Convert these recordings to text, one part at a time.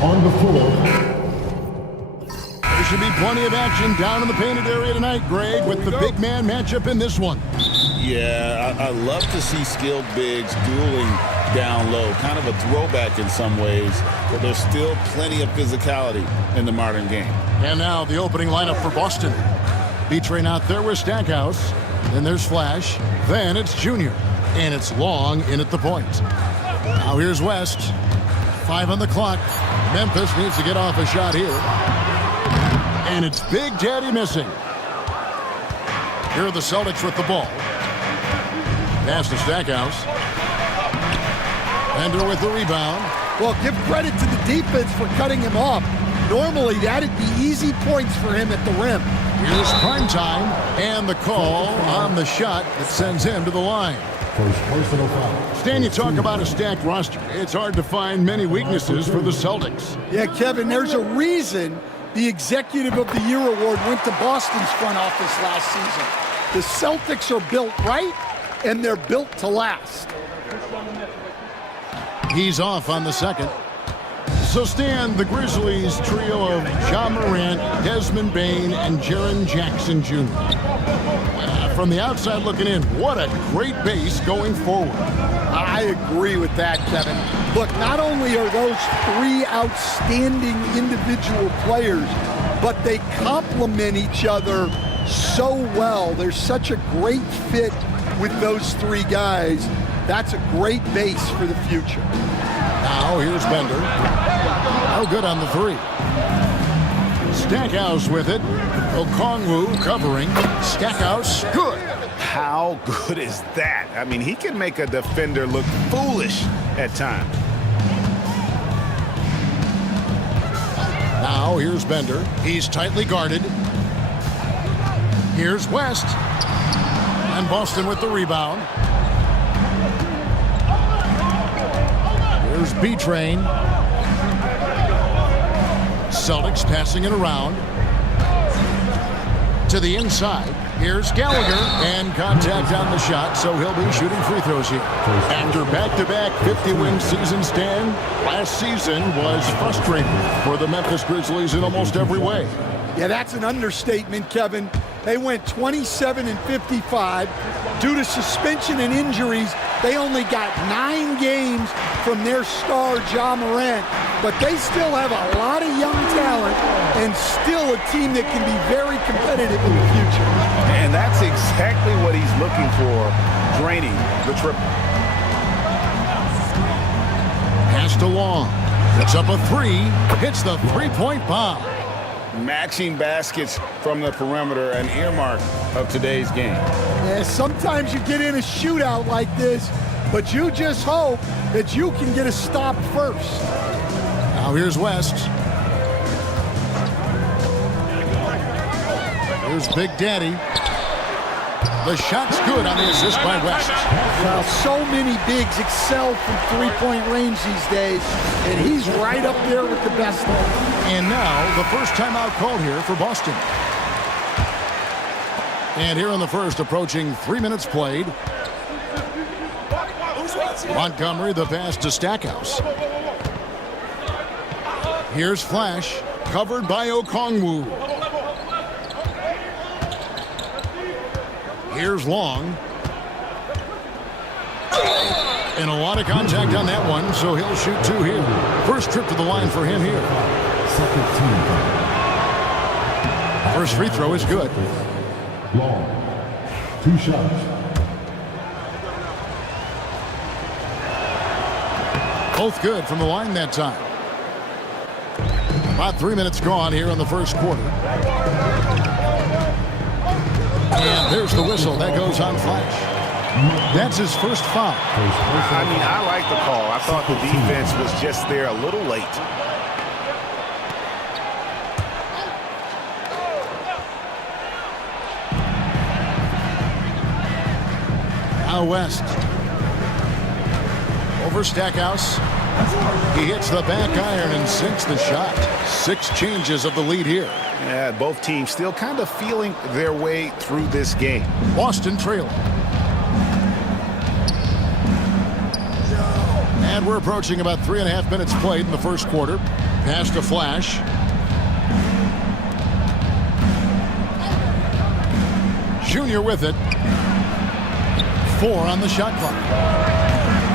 On the floor. There should be plenty of action down in the painted area tonight, Greg, with the big man matchup in this one. Yeah, I love to see skilled bigs dueling down low. Kind of a throwback in some ways, but there's still plenty of physicality in the modern game. And now the opening lineup for Boston. B-Train out there with Stackhouse. Then there's Flash. Then it's Junior. And it's Long in at the point. Now here's West. 5 on the clock. Memphis needs to get off a shot here. And it's Big Daddy missing. Here are the Celtics with the ball. Pass to Stackhouse. Bender with the rebound. Well, give credit to the defense for cutting him off. Normally, that'd be easy points for him at the rim. Here's prime time and the call on the shot that sends him to the line. First personal foul. Stan, you talk about a stacked roster. It's hard to find many weaknesses for the Celtics. Yeah, Kevin, there's a reason the Executive of the Year award went to Boston's front office last season. The Celtics are built right, and they're built to last. He's off on the second. So, Stan, the Grizzlies trio of Ja Morant, Desmond Bane, and Jaren Jackson Jr. From the outside looking in, what a great base going forward. I agree with that, Kevin. Look, not only are those three outstanding individual players, but they complement each other so well. There's such a great fit with those three guys. That's a great base for the future. Now here's Bender. No good on the three. Stackhouse with it. Okongwu covering. Stackhouse, good. How good is that? I mean, he can make a defender look foolish at times. Now here's Bender. He's tightly guarded. Here's West. And Boston with the rebound. Here's B-Train. Celtics passing it around. To the inside. Here's Gallagher. And contact on the shot, so he'll be shooting free throws here. After back-to-back 50-win season, Stan, last season was frustrating for the Memphis Grizzlies in almost every way. Yeah, that's an understatement, Kevin. They went 27-55. Due to suspension and injuries, they only got 9 games from their star, Ja Morant. But they still have a lot of young talent and still a team that can be very competitive in the future. And that's exactly what he's looking for, draining the triple. Pass to Long. Puts up a three. Hits the three-point bomb. Matching baskets from the perimeter, an earmark of today's game. Yeah, sometimes you get in a shootout like this, but you just hope that you can get a stop first. Now here's West. Here's Big Daddy. The shot's good on the assist by West. Well, so many bigs excel from three-point range these days, and he's right up there with the best of them. And now the first timeout called here for Boston. And here in the first, approaching 3 minutes played. Montgomery, the pass to Stackhouse. Here's Flash, covered by Okongwu. Here's Long. And a lot of contact on that one, so he'll shoot 2 here. First trip to the line for him here. Second team foul. First free throw is good. Long. 2 shots. Both good from the line that time. About 3 minutes gone here in the first quarter. And there's the whistle. That goes on Flash. That's his first foul. I mean, I like the call. I thought the defense was just there a little late. Now West. Over Stackhouse. He hits the back iron and sinks the shot. 6 changes of the lead here. Yeah, both teams still kind of feeling their way through this game. Boston trailing. And we're approaching about 3.5 minutes played in the first quarter. Pass to Flash. Junior with it. 4 on the shot clock.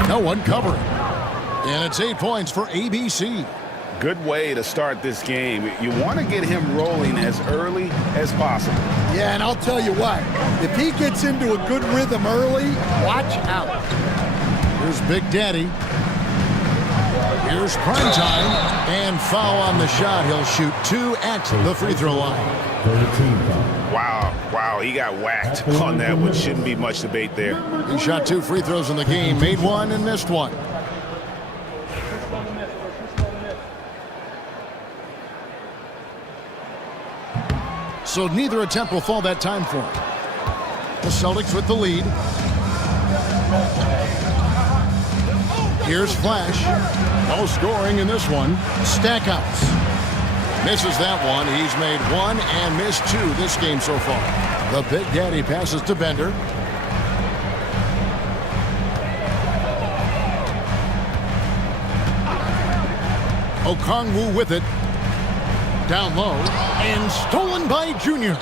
No one covering. And it's 8 points for ABC. Good way to start this game. You want to get him rolling as early as possible. Yeah, and I'll tell you what, if he gets into a good rhythm early, watch out. Here's Big Daddy. Here's prime time. And foul on the shot. He'll shoot 2 at the free throw line. 13 foul. Wow, he got whacked on that one. Shouldn't be much debate there. He shot 2 free throws in the game, made 1 and missed 1. So neither attempt will fall that time for him. The Celtics with the lead. Here's Flash. No scoring in this one. Stackhouse. Misses that one. He's made 1 and missed 2 this game so far. The Big Daddy passes to Bender. Okongwu with it. Down low. And stolen by Junior.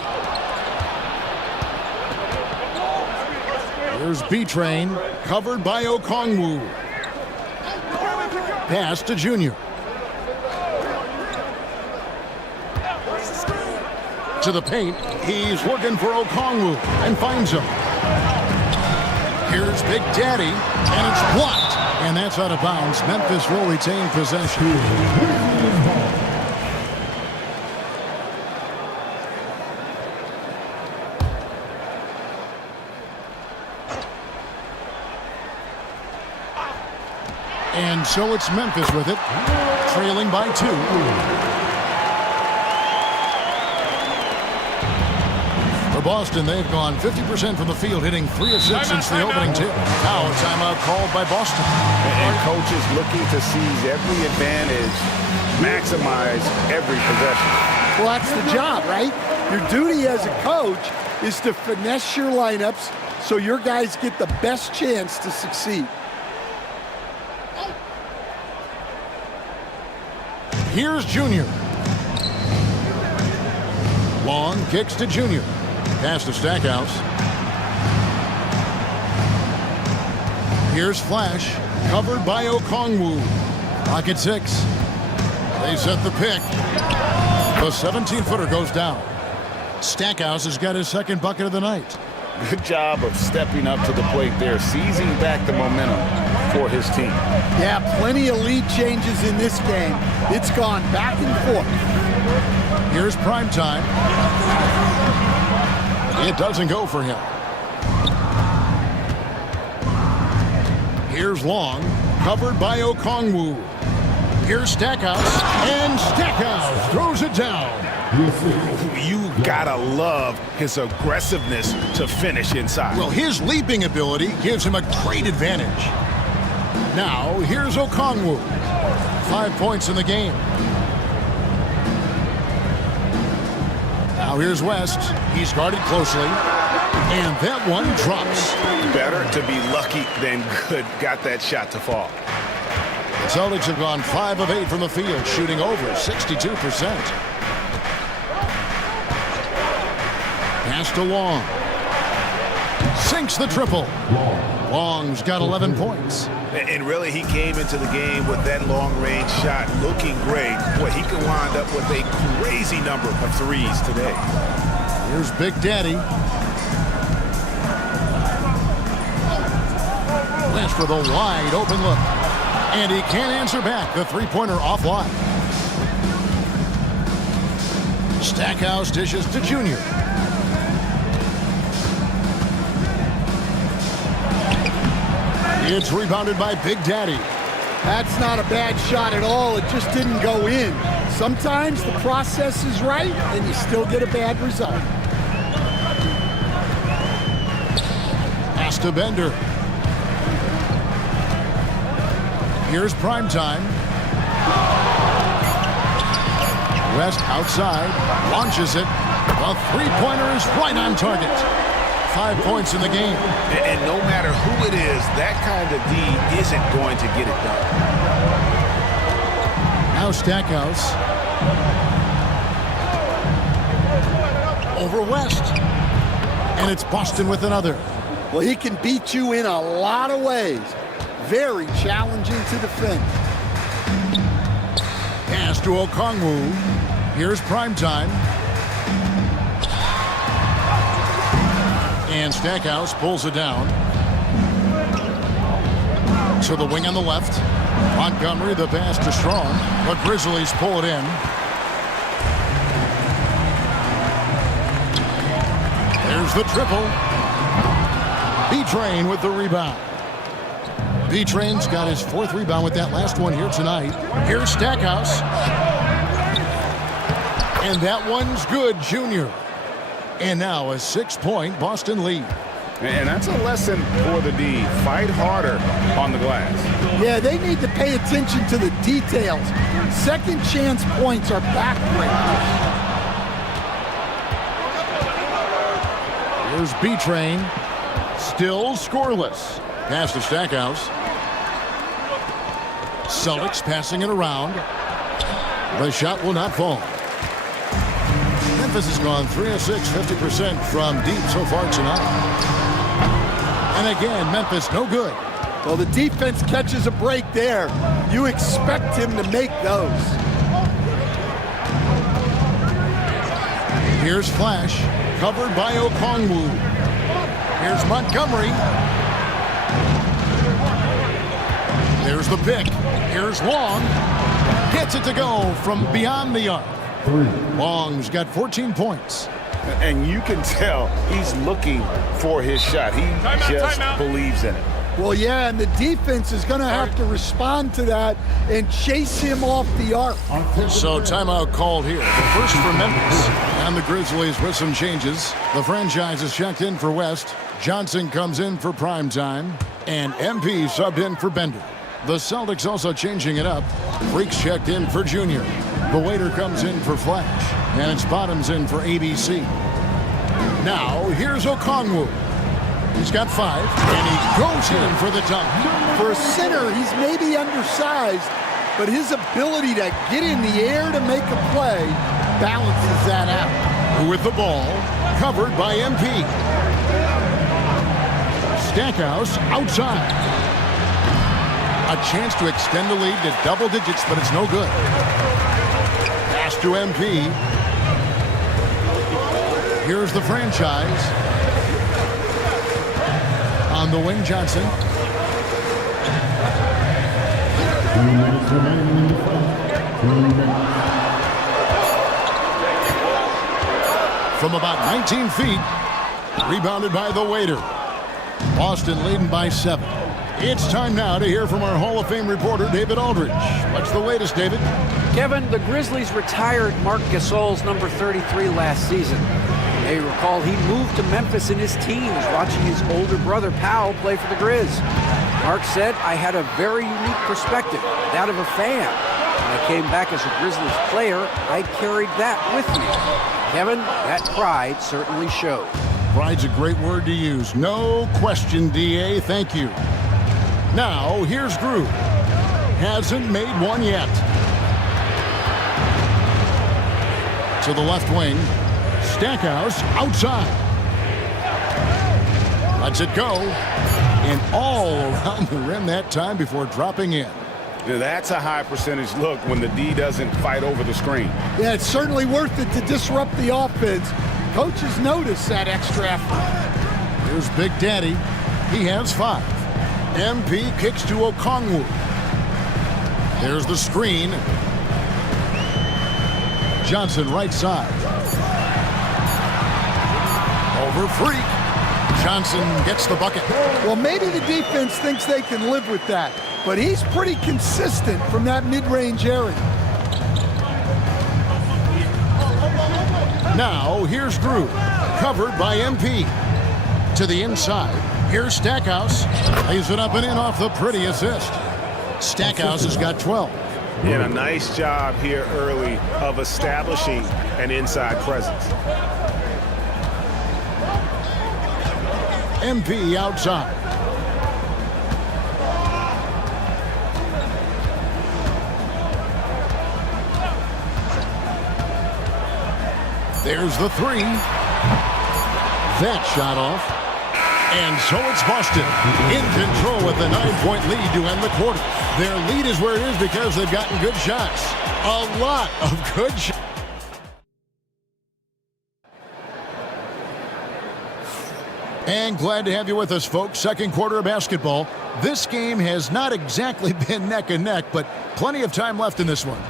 Here's B-Train. Covered by Okongwu. Pass to Junior. To the paint. He's looking for Okongwu and finds him. Here's Big Daddy, and it's blocked. And that's out of bounds. Memphis will retain possession. And so it's Memphis with it, trailing by 2. For Boston, they've gone 50% from the field, hitting 3 of 6 since the opening tip. Now a timeout called by Boston. And coaches looking to seize every advantage, maximize every possession. Well, that's the job, right? Your duty as a coach is to finesse your lineups so your guys get the best chance to succeed. Here's Junior. Long kicks to Junior. Pass to Stackhouse. Here's Flash. Covered by Okongwu. Clock at 6. They set the pick. The 17-footer goes down. Stackhouse has got his second bucket of the night. Good job of stepping up to the plate there, seizing back the momentum for his team. Yeah, plenty of lead changes in this game. It's gone back and forth. Here's prime time. It doesn't go for him. Here's Long, covered by Okongwu. Here's Stackhouse, and Stackhouse throws it down. You gotta love his aggressiveness to finish inside. Well, his leaping ability gives him a great advantage. Now, here's Okongwu. 5 points in the game. Now here's West. He's guarded closely. And that one drops. Better to be lucky than good. Got that shot to fall. The Celtics have gone 5 of 8 from the field, shooting over 62%. Pass to Long. Sinks the triple. Long's got 11 points. And really, he came into the game with that long-range shot looking great. Boy, he could wind up with a crazy number of threes today. Here's Big Daddy. West with a wide open look. And he can't answer back. The three-pointer offline. Stackhouse dishes to Junior. It's rebounded by Big Daddy. That's not a bad shot at all. It just didn't go in. Sometimes the process is right and you still get a bad result. Pass to Bender. Here's prime time. West outside, launches it. The three-pointer is right on target. 5 points in the game. And no matter who it is, that kind of D isn't going to get it done. Now Now Stackhouse. Over West. And it's Boston with another. Well, he can beat you in a lot of ways. Very challenging to defend. Pass to Okongwu. Here's Primetime. And Stackhouse pulls it down. To the wing on the left. Montgomery, the pass to Strong. The Grizzlies pull it in. There's the triple. B-Train with the rebound. B-Train's got his 4th rebound with that last one here tonight. Here's Stackhouse. And that one's good, Junior. And now a 6-point Boston lead. And that's a lesson for the D. Fight harder on the glass. Yeah, they need to pay attention to the details. Second chance points are backbreakers. Here's B-Train. Still scoreless. Pass to Stackhouse. Celtics passing it around. The shot will not fall. Memphis has gone 3 of 6, 50% from deep so far tonight. And again, Memphis no good. Well, the defense catches a break there. You expect him to make those. Here's Flash, covered by Okongwu. Here's Montgomery. There's the pick. Here's Long. Gets it to go from beyond the arc. Long's got 14 points. And you can tell he's looking for his shot. He just believes in it. Well, yeah, and the defense is going to have to respond to that and chase him off the arc. So timeout called here. The first for Memphis. And the Grizzlies with some changes. The franchise is checked in for West. Johnson comes in for Primetime. And MP subbed in for Bender. The Celtics also changing it up. Freaks checked in for Junior. The waiter comes in for Flash. And it's Bottoms in for ABC. Now, here's Okongwu. He's got 5, and he goes in for the dunk. For a center, he's maybe undersized, but his ability to get in the air to make a play balances that out. With the ball, covered by MP. Stackhouse outside. A chance to extend the lead to double digits, but it's no good. Pass to MP. Here's the franchise. On the wing, Johnson. 2 minutes remaining in the fight. 2 minutes. From about 19 feet. Rebounded by the waiter. Boston leading by 7. It's time now to hear from our Hall of Fame reporter, David Aldridge. What's the latest, David? Kevin, the Grizzlies retired Marc Gasol's number 33 last season. You may recall he moved to Memphis in his teens, watching his older brother Powell play for the Grizz. Marc said, "I had a very unique perspective, that of a fan. When I came back as a Grizzlies player, I carried that with me." Kevin, that pride certainly showed. Pride's a great word to use. No question, DA. Thank you. Now, here's Drew. Hasn't made one yet. To the left wing. Stackhouse outside. Lets it go. And all around the rim that time before dropping in. Now, that's a high percentage look when the D doesn't fight over the screen. Yeah, it's certainly worth it to disrupt the offense. Coaches notice that extra effort. Here's Big Daddy. He has 5. MP kicks to Okongwu. There's the screen. Johnson right side. Over Freak. Johnson gets the bucket. Well, maybe the defense thinks they can live with that, but he's pretty consistent from that mid-range area. Now, here's Drew. Covered by MP. To the inside. Here's Stackhouse. Lays it up and in off the pretty assist. Stackhouse has got 12. And a nice job here early of establishing an inside presence. MP outside. There's the three. That shot off. And so it's Boston in control with the 9-point lead to end the quarter. Their lead is where it is because they've gotten good shots. A lot of good shots. And glad to have you with us, folks. Second quarter of basketball. This game has not exactly been neck and neck, but plenty of time left in this one.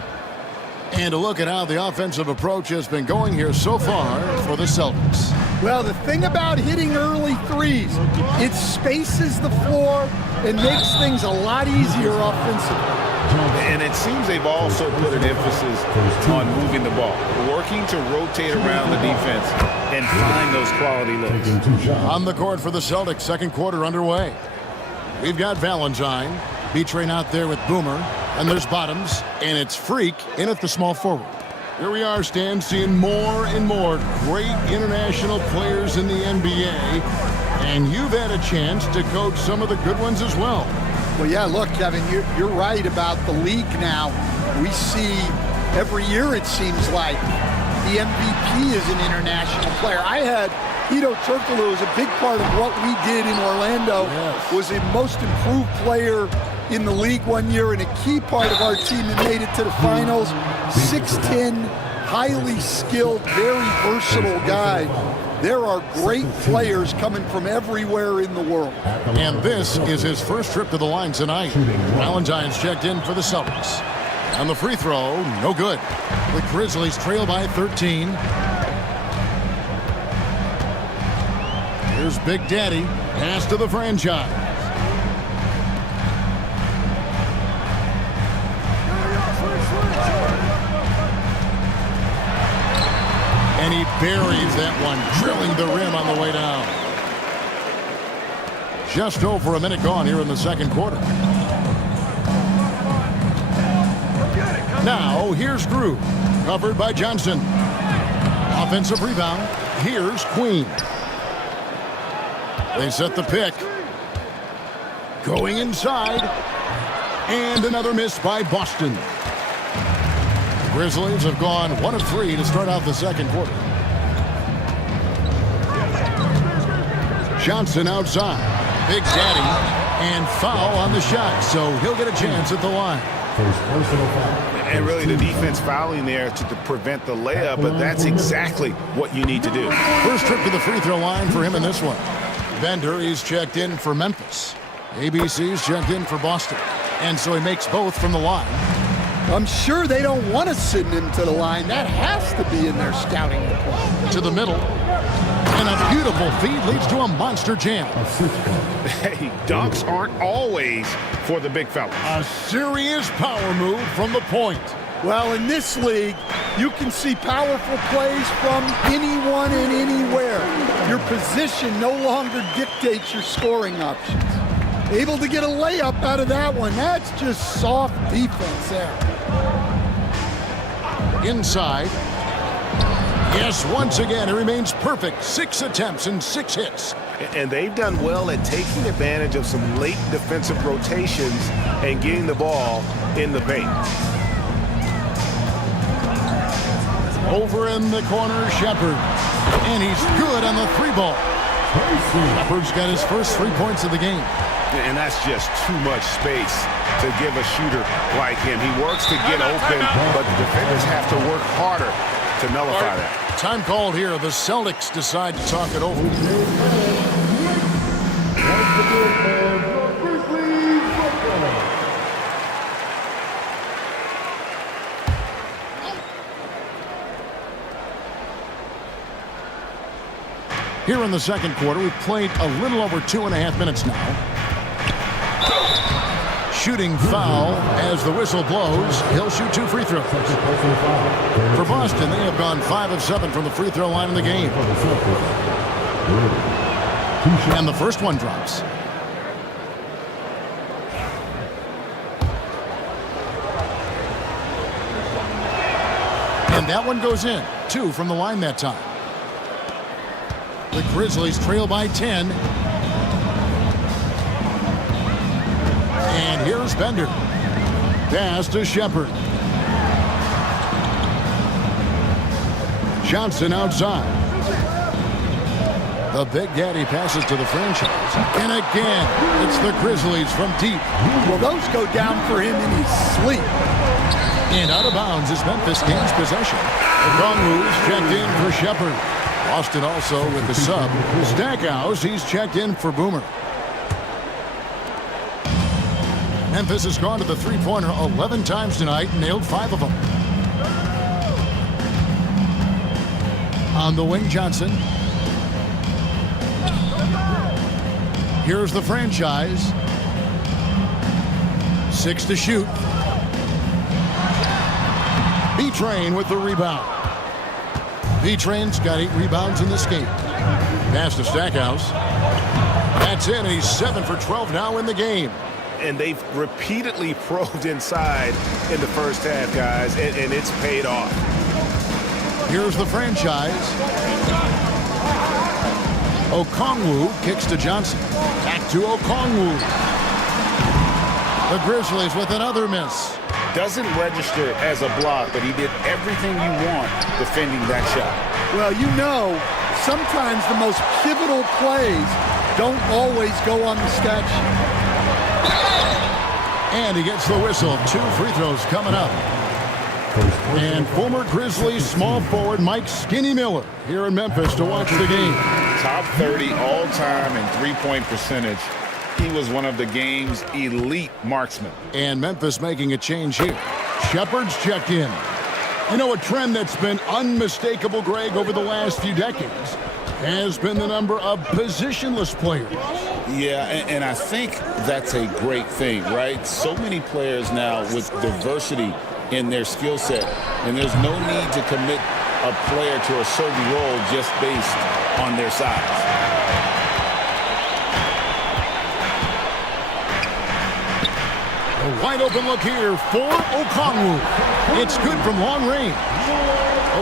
And a look at how the offensive approach has been going here so far for the Celtics. Well, the thing about hitting early threes, it spaces the floor and makes things a lot easier offensively. And it seems they've also put an emphasis on moving the ball, working to rotate around the defense and find those quality looks. On the court for the Celtics, second quarter underway. We've got Valentine. B-Train out there with Boomer. And there's Bottoms. And it's Freak in at the small forward. Here we are, Stan, seeing more and more great international players in the NBA. And you've had a chance to coach some of the good ones as well. Well, yeah, look, Kevin, you're right about the league now. We see every year, it seems like, the MVP is an international player. I had Ito Turkoglu was a big part of what we did in Orlando. Yes. Was a most improved player in the league one year and a key part of our team that made it to the finals. 6'10", highly skilled, very versatile guy. There are great players coming from everywhere in the world. And this is his first trip to the line tonight. Valentine's checked in for the Celtics. On the free throw, no good. The Grizzlies trail by 13. Here's Big Daddy. Pass to the franchise. And he buries that one, drilling the rim on the way down. Just over a minute gone here in the second quarter. Now, here's Drew, covered by Johnson. Offensive rebound. Here's Queen. They set the pick. Going inside. And another miss by Boston. The Grizzlies have gone 1 of 3 to start out the second quarter. Johnson outside. Big Daddy. And foul on the shot, so he'll get a chance at the line. And really the defense fouling there to prevent the layup, but that's exactly what you need to do. First trip to the free throw line for him in this one. Bender, he's checked in for Memphis. ABC's checked in for Boston. And so he makes both from the line. I'm sure they don't want to send him to the line. That has to be in their scouting report. To the middle. And a beautiful feed leads to a monster jam. Hey, dunks aren't always for the big fella. A serious power move from the point. Well, in this league, you can see powerful plays from anyone and anywhere. Your position no longer dictates your scoring options. Able to get a layup out of that one. That's just soft defense there. Inside. Yes, once again, it remains perfect. 6 attempts and 6 hits. And they've done well at taking advantage of some late defensive rotations and getting the ball in the paint. Over in the corner, Shepard. And he's good on the 3-ball. Shepard's got his first 3 points of the game. And that's just too much space to give a shooter like him. He works to get open, but the defenders have to work harder to nullify that. Time called here. The Celtics decide to talk it over. Here in the second quarter, we've played a little over 2.5 minutes now. Shooting foul as the whistle blows. He'll shoot 2 free throws. For Boston, they have gone 5 of 7 from the free throw line in the game. And the first one drops. And that one goes in. 2 from the line that time. The Grizzlies trail by 10. And here's Bender. Pass to Shepard. Johnson outside. The Big Daddy passes to the franchise. And again, it's the Grizzlies from deep. Well, those go down for him in his sleep. And out of bounds as Memphis gains possession. Okongwu's checked in for Shepard. Boston also with the sub. Stackhouse, he's checked in for Boomer. Memphis has gone to the three-pointer 11 times tonight and nailed 5 of them. On the wing, Johnson. Here's the franchise. 6 to shoot. B-Train with the rebound. B-Train's got 8 rebounds in this game. Pass to Stackhouse. That's in, and he's 7 for 12 now in the game. And they've repeatedly probed inside in the first half, guys, and it's paid off. Here's the franchise. Okongwu kicks to Johnson. Back to Okongwu. The Grizzlies with another miss. Doesn't register as a block, but he did everything you want defending that shot. Well, you know, sometimes the most pivotal plays don't always go on the stat sheet. And he gets the whistle. 2 free throws coming up. And former Grizzlies small forward Mike Skinny Miller here in Memphis to watch the game. Top 30 all-time in three-point percentage. He was one of the game's elite marksmen. And Memphis making a change here. Shepard's checked in. You know, a trend that's been unmistakable, Greg, over the last few decades has been the number of positionless players. Yeah, and I think that's a great thing, right? So many players now with diversity in their skill set, and there's no need to commit a player to a certain role just based on their size. A wide open look here for Okongwu. It's good from long range.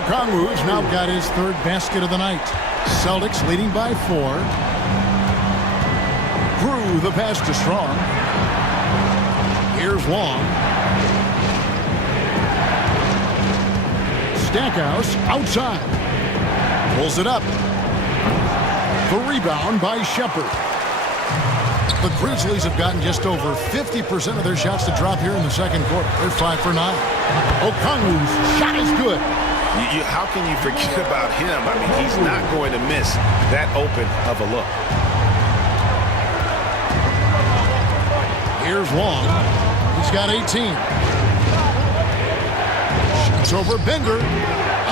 Okongwu's now got his 3rd basket of the night. Celtics leading by 4. Drew the pass to Strong. Here's Long. Stackhouse outside. Pulls it up. The rebound by Shepard. The Grizzlies have gotten just over 50% of their shots to drop here in the second quarter. They're 5 for 9. Okongwu's shot is good. How can you forget about him? I mean, he's not going to miss that open of a look. Here's Long. He's got 18. Shoots over Bender.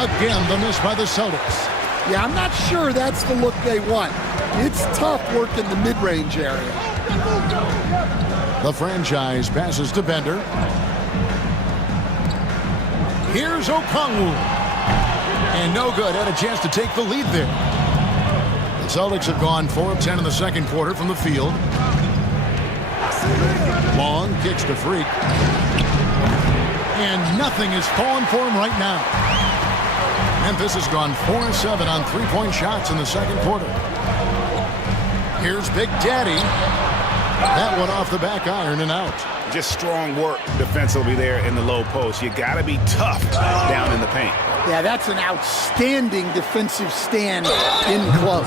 Again, the miss by the Celtics. Yeah, I'm not sure that's the look they want. It's tough work in the mid-range area. The franchise passes to Bender. Here's Okongwu. And no good. Had a chance to take the lead there. The Celtics have gone 4 of 10 in the second quarter from the field. Long kicks to Freak. And nothing is falling for him right now. Memphis has gone 4 of 7 on three-point shots in the second quarter. Here's Big Daddy. That one off the back iron and out. Just strong work defensively there in the low post. You got to be tough down in the paint. Yeah, that's an outstanding defensive stand in close.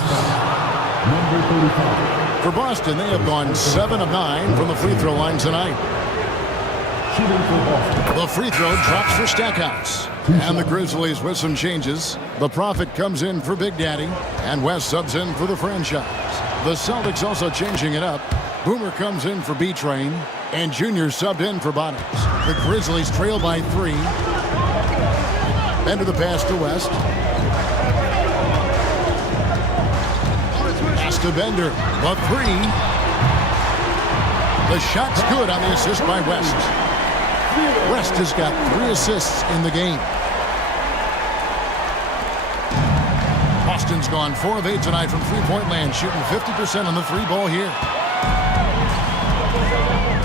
Number 35. For Boston, they have gone 7 of 9 from the free throw line tonight. Shooting for Boston. The free throw drops for Stackhouse. And the Grizzlies with some changes. The Prophet comes in for Big Daddy, and West subs in for the franchise. The Celtics also changing it up. Boomer comes in for B-Train, and Junior subbed in for Bottoms. The Grizzlies trail by 3. Bender the pass to West. Pass to Bender. The 3. The shot's good on the assist by West. West has got 3 assists in the game. Boston's gone 4 of 8 tonight from three-point land, shooting 50% on the 3 ball here.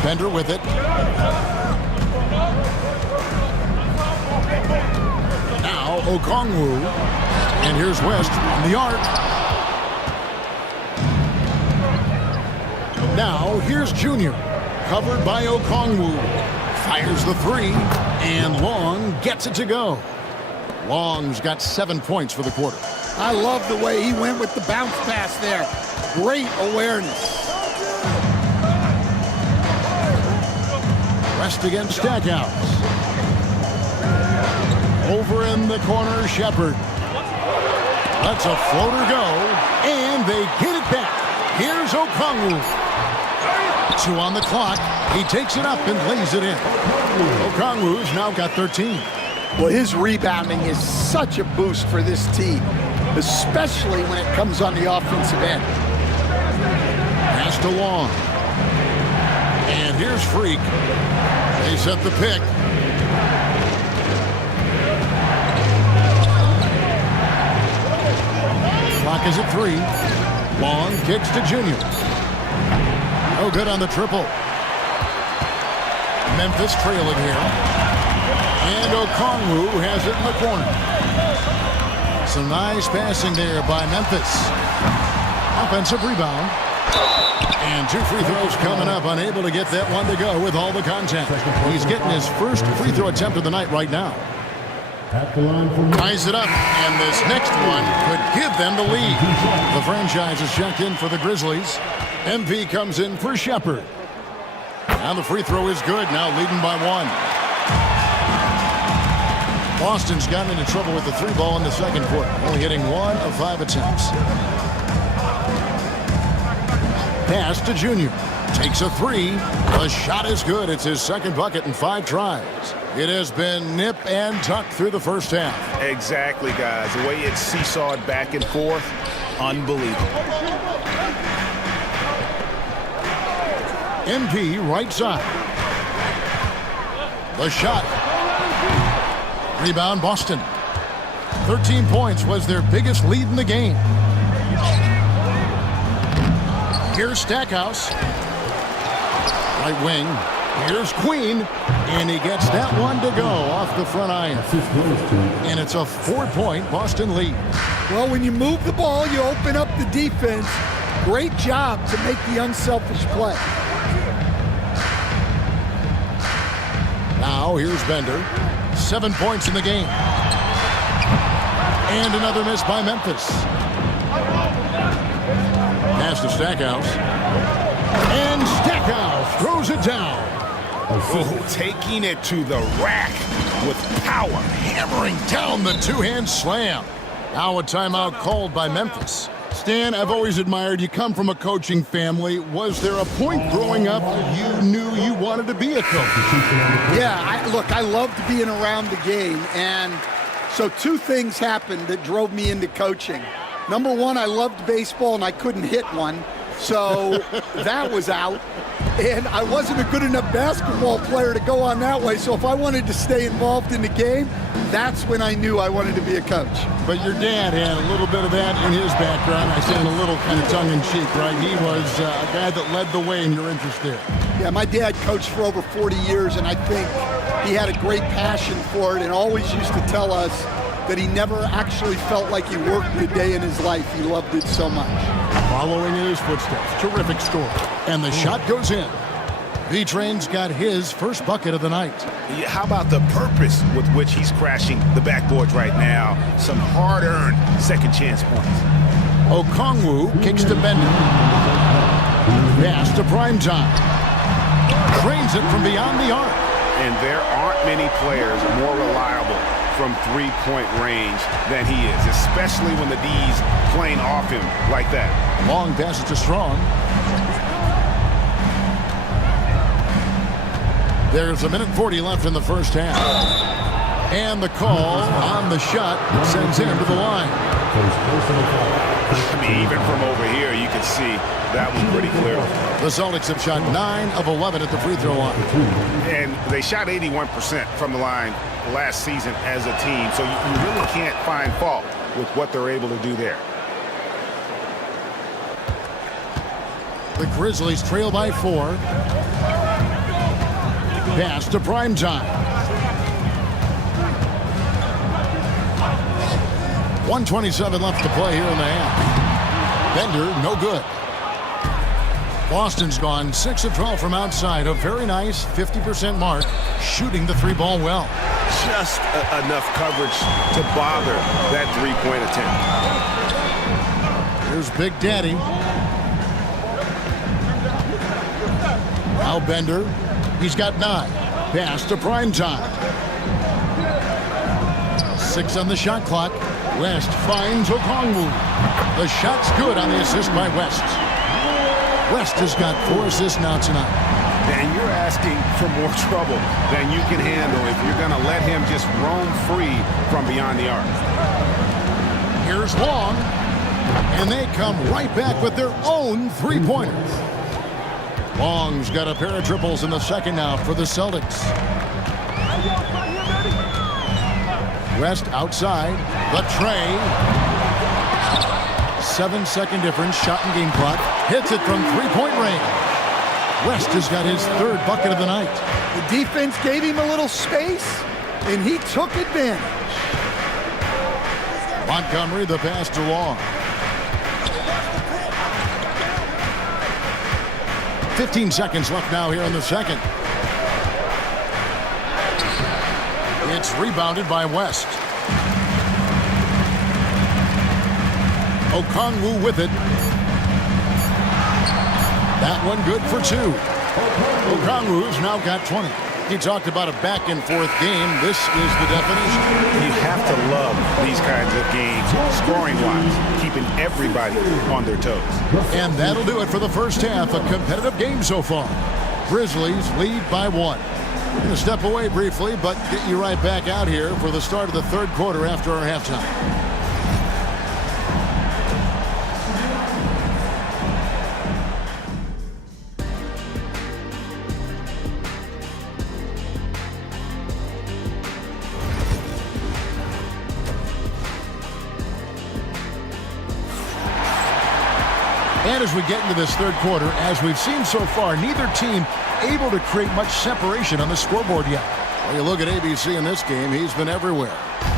Bender with it. Now Okongwu. And here's West from the arc. Now here's Junior. Covered by Okongwu. Fires the 3. And Long gets it to go. Long's got 7 points for the quarter. I love the way he went with the bounce pass there. Great awareness. West against Stackhouse. Over in the corner, Shepard. Lets a floater go, and they get it back. Here's Okongwu. 2 on the clock. He takes it up and lays it in. Okongwu's now got 13. Well, his rebounding is such a boost for this team, especially when it comes on the offensive end. Pass to Long. And here's Freak. They set the pick. Clock is at 3. Long kicks to Junior. No good on the triple. Memphis trailing here. And Okongwu has it in the corner. Some nice passing there by Memphis. Offensive rebound. And 2 free throws coming up. Unable to get that one to go with all the contact. He's getting his first free throw attempt of the night right now. At the line for Ties it up, and this next one could give them the lead. The franchise is checked in for the Grizzlies. MP comes in for Shepard. Now the free throw is good, now leading by 1. Boston's gotten into trouble with the 3 ball in the second quarter, only hitting 1 of 5 attempts. Pass to Junior. Takes a 3. The shot is good. It's his second bucket in 5 tries. It has been nip and tuck through the first half. Exactly, guys. The way it's seesawed back and forth, unbelievable. MP right side. The shot. Rebound Boston. 13 points was their biggest lead in the game. Here's Stackhouse. Right wing. Here's Queen. And he gets that one to go off the front iron. And it's a 4-point Boston lead. Well, when you move the ball, you open up the defense. Great job to make the unselfish play. Now here's Bender. 7 points in the game. And another miss by Memphis. Pass to Stackhouse. And Stackhouse throws it down. Oh, taking it to the rack with power. Hammering down the 2-hand slam. Now a timeout called by Memphis. Stan, I've always admired you. Come from a coaching family. Was there a point growing up you knew you wanted to be a coach? Yeah, I loved being around the game. And so 2 things happened that drove me into coaching. Number 1, I loved baseball and I couldn't hit one. So that was out. And I wasn't a good enough basketball player to go on that way. So if I wanted to stay involved in the game, that's when I knew I wanted to be a coach. But your dad had a little bit of that in his background. I say in a little kind of tongue-in-cheek, right? He was a guy that led the way in your interest there. Yeah, my dad coached for over 40 years, and I think he had a great passion for it and always used to tell us that he never actually felt like he worked a day in his life. He loved it so much. Following in his footsteps, terrific score. And the shot goes in. V-Train's got his first bucket of the night. Yeah, how about the purpose with which he's crashing the backboards right now? Some hard-earned second chance points. Okongwu kicks to Bender. Pass to Primetime. Trains it from beyond the arc. And there aren't many players more reliable from 3-point range than he is, especially when the D's playing off him like that. Long passes to Strong. There's 1:40 left in the first half. And the call on the shot sends him to the line. I mean, even from over here, you can see that was pretty clear. The Celtics have shot 9 of 11 at the free throw line. And they shot 81% from the line last season as a team, so you really can't find fault with what they're able to do there. The Grizzlies trail by 4. Pass to Primetime. 1:27 left to play here in the half. Bender, no good. Boston's gone 6 of 12 from outside. A very nice 50% mark, shooting the 3 ball well. just enough coverage to bother that three-point attempt. Here's Big Daddy. Now Bender. He's got 9. Pass to Prime Time. 6 on the shot clock. West finds Okongwu. The shot's good on the assist by West. West has got 4 assists now tonight. And you're asking for more trouble than you can handle if you're going to let him just roam free from beyond the arc. Here's Long. And they come right back with their own three-pointers. Long's got a pair of triples in the second now for the Celtics. West outside. The tray. 7-second difference. Shot and game clock. Hits it from three-point range. West has got his 3rd bucket of the night. The defense gave him a little space, and he took advantage. Montgomery, the pass to Long. 15 seconds left now here in the second. It's rebounded by West. Okongwu with it. That one good for 2. Okongwu's now got 20. He talked about a back-and-forth game. This is the definition. You have to love these kinds of games, scoring-wise, keeping everybody on their toes. And that'll do it for the first half. A competitive game so far. Grizzlies lead by 1. I'm going to step away briefly, but get you right back out here for the start of the 3rd quarter after our halftime. And as we get into this 3rd quarter, as we've seen so far, neither team able to create much separation on the scoreboard yet. Well, you look at ABC in this game, he's been everywhere.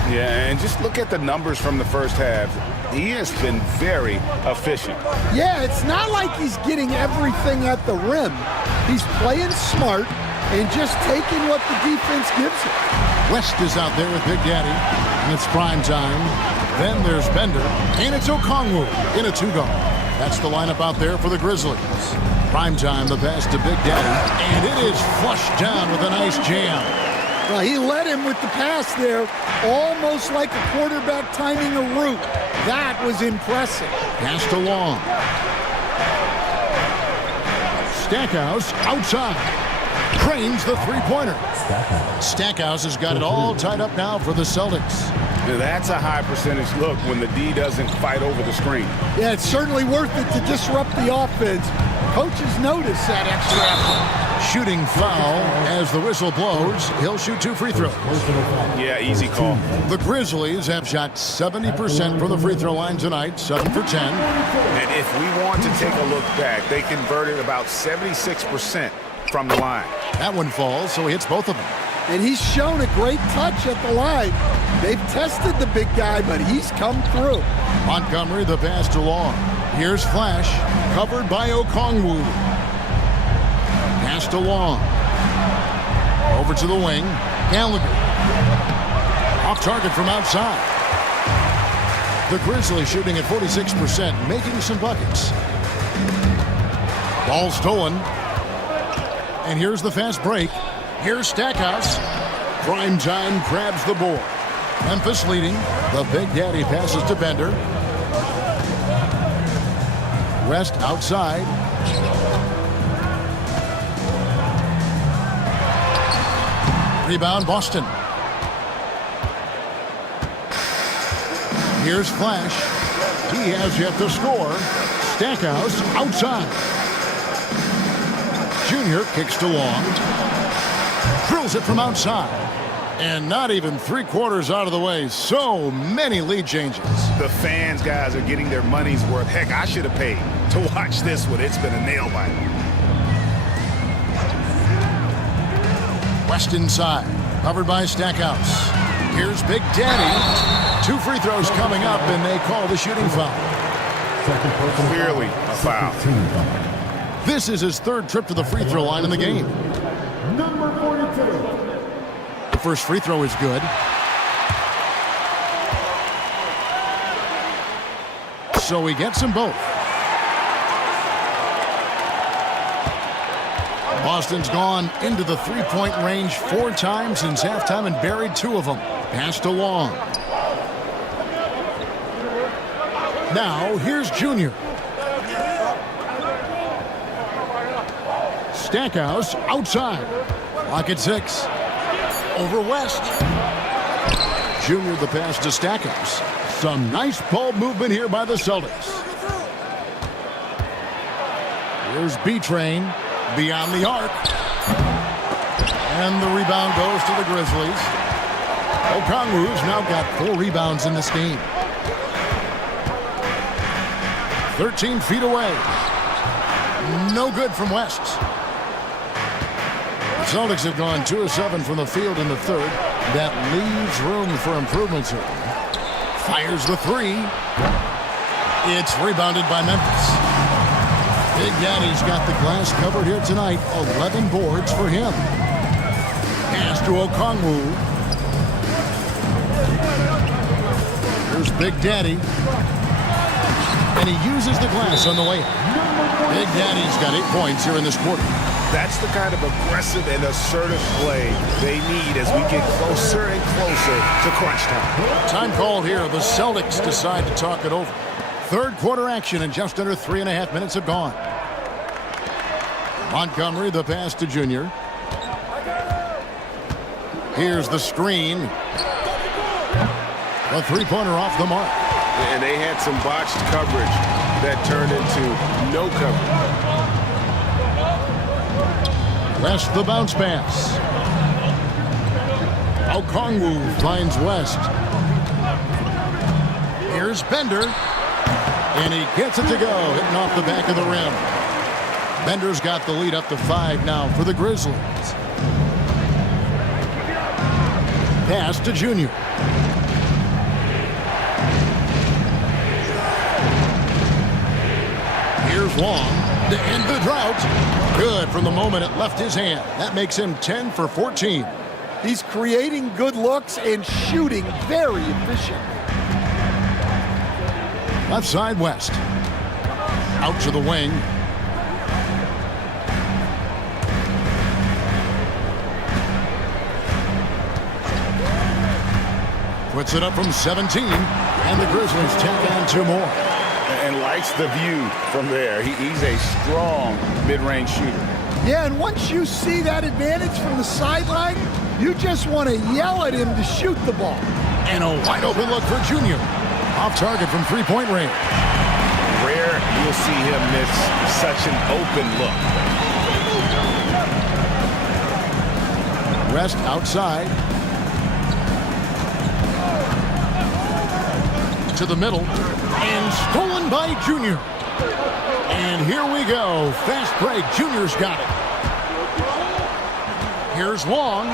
Yeah, and just look at the numbers from the first half. He has been very efficient. Yeah, it's not like he's getting everything at the rim. He's playing smart and just taking what the defense gives him. West is out there with Big Daddy, and it's Prime Time. Then there's Bender, and it's Okongwu in a 2-guard. That's the lineup out there for the Grizzlies. Prime Time, the pass to Big Daddy, and it is flushed down with a nice jam. Well, he led him with the pass there, almost like a quarterback timing a route. That was impressive. Pass to Long. Stackhouse outside. Cranes the three-pointer. Stackhouse has got it all tied up now for the Celtics. Now that's a high percentage look when the D doesn't fight over the screen. Yeah, it's certainly worth it to disrupt the offense. Coaches notice that extra effort. Shooting foul as the whistle blows. He'll shoot 2 free throws. Yeah, easy call. The Grizzlies have shot 70% from the free throw line tonight, 7 for 10. And if we want to take a look back, they converted about 76% from the line. That one falls, so he hits both of them. And he's shown a great touch at the line. They've tested the big guy, but he's come through. Montgomery, the pass to Long. Here's Flash, covered by Okongwu. Pass to Long. Over to the wing. Gallagher. Off target from outside. The Grizzlies shooting at 46%, making some buckets. Ball stolen. And here's the fast break. Here's Stackhouse. Prime Time grabs the board. Memphis leading. The Big Daddy passes to Bender. West outside. Rebound Boston. Here's Flash. He has yet to score. Stackhouse outside. Junior kicks to Long. Drills it from outside. And not even 3/4 out of the way. So many lead changes. The fans, guys, are getting their money's worth. Heck, I should have paid to watch this one. It's been a nail-biter. West inside. Covered by Stackhouse. Here's Big Daddy. 2 free throws coming up, and they call the shooting foul. Clearly a foul. This is his 3rd trip to the free throw line in the game. Number 42. The first free throw is good. So he gets them both. Boston's gone into the three-point range 4 times since halftime and buried 2 of them. Passed along. Now, here's Junior. Stackhouse outside. Lock at 6. Over West. Junior the pass to Stackhouse. Some nice ball movement here by the Celtics. Here's B-Train. Beyond the arc. And the rebound goes to the Grizzlies. Okongwu's now got 4 rebounds in this game. 13 feet away. No good from West. The Celtics have gone 2 of 7 from the field in the third. That leaves room for improvements here. Fires the 3. It's rebounded by Memphis. Big Daddy's got the glass covered here tonight. 11 boards for him. Pass to Okongwu. Here's Big Daddy. And he uses the glass on the way. Big Daddy's got 8 points here in this quarter. That's the kind of aggressive and assertive play they need as we get closer and closer to crunch time. Time called here. The Celtics decide to talk it over. Third quarter action and just under 3.5 minutes have gone. Montgomery, the pass to Junior. Here's the screen. A three-pointer off the mark. And they had some botched coverage that turned into no coverage. West the bounce pass. Okongwu finds West. Here's Bender. And he gets it to go, hitting off the back of the rim. Bender's got the lead up to 5 now for the Grizzlies. Pass to Junior. Here's Long to end the drought. Good from the moment it left his hand. That makes him 10 for 14. He's creating good looks and shooting very efficiently. Left side West. Out to the wing. Puts it up from 17. And the Grizzlies tack on 2 more. And likes the view from there. He's a strong mid-range shooter. Yeah, and once you see that advantage from the sideline, you just want to yell at him to shoot the ball. And a wide open look for Junior. Off target from 3-point range. Rare you'll see him miss such an open look. West outside. To the middle. And stolen by Junior. And here we go. Fast break. Junior's got it. Here's Long.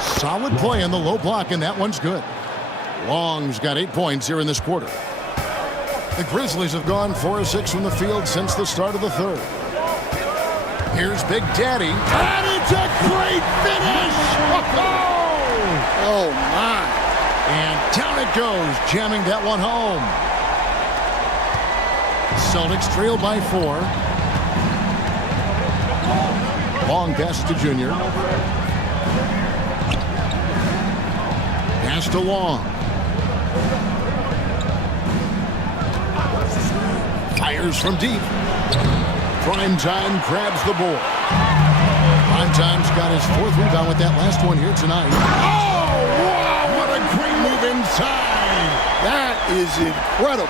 Solid play on the low block, and that one's good. Long's got 8 points here in this quarter. The Grizzlies have gone 4 of 6 from the field since the start of the third. Here's Big Daddy. And it's a great finish! Oh, my. And down it goes, jamming that one home. Celtics trail by 4. Long pass to Junior. Pass to Long. Fires from deep. Primetime grabs the board. Primetime's got his 4th rebound with that last one here tonight. Oh, wow, what a great move inside. That is incredible.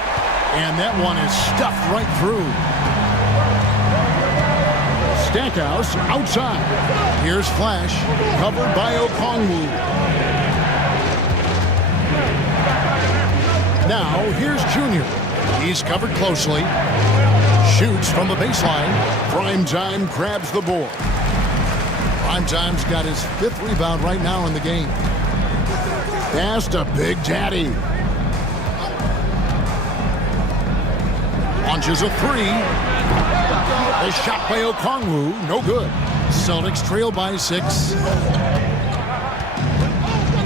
And that one is stuffed right through. Stackhouse outside. Here's Flash, covered by Okongwu. Now, here's Junior. He's covered closely. Shoots from the baseline. Primetime grabs the board. Primetime's got his 5th rebound right now in the game. Pass to Big Daddy. Launches a 3. A shot by Okongwu, no good. Celtics trail by 6.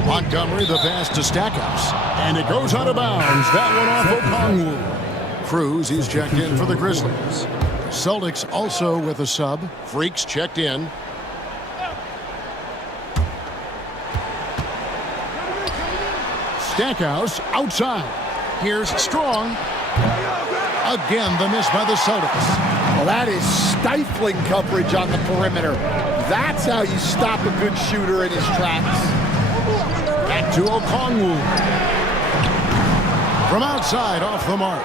Montgomery, the pass to Stackhouse. And it goes out of bounds. That one off Okongwu. Cruz, he's checked in for the Grizzlies. Celtics also with a sub. Freaks checked in. Stackhouse outside. Here's Strong. Again, the miss by the Celtics. Well, that is stifling coverage on the perimeter. That's how you stop a good shooter in his tracks. Back to Okongwu. From outside, off the mark.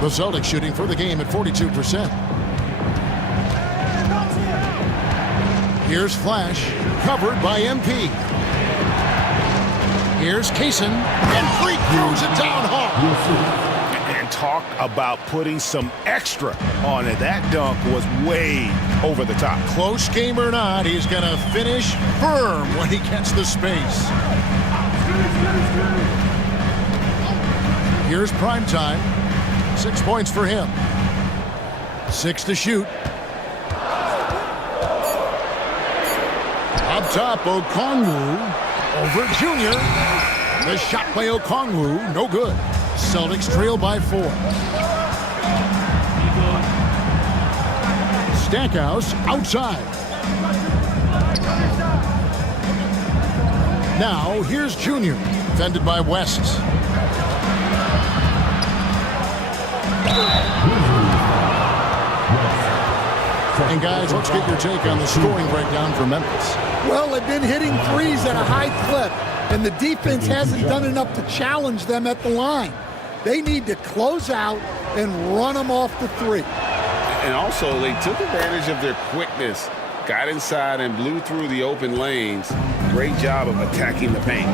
The Celtics shooting for the game at 42%. Here's Flash, covered by MP. Here's Kaysen, and Freak throws it down hard. And talk about putting some extra on it. That dunk was way over the top. Close game or not, he's going to finish firm when he gets the space. Here's Primetime. 6 points for him. 6 to shoot. Up top, Okongwu over Junior. The shot by Okongwu, no good. Celtics trail by 4. Stackhouse outside. Now here's Junior, defended by West. And guys, let's get your take on the scoring breakdown for Memphis. Well, they've been hitting threes at a high clip, and the defense hasn't done enough to challenge them at the line. They need to close out and run them off the three. And also, they took advantage of their quickness, got inside and blew through the open lanes. Great job of attacking the paint.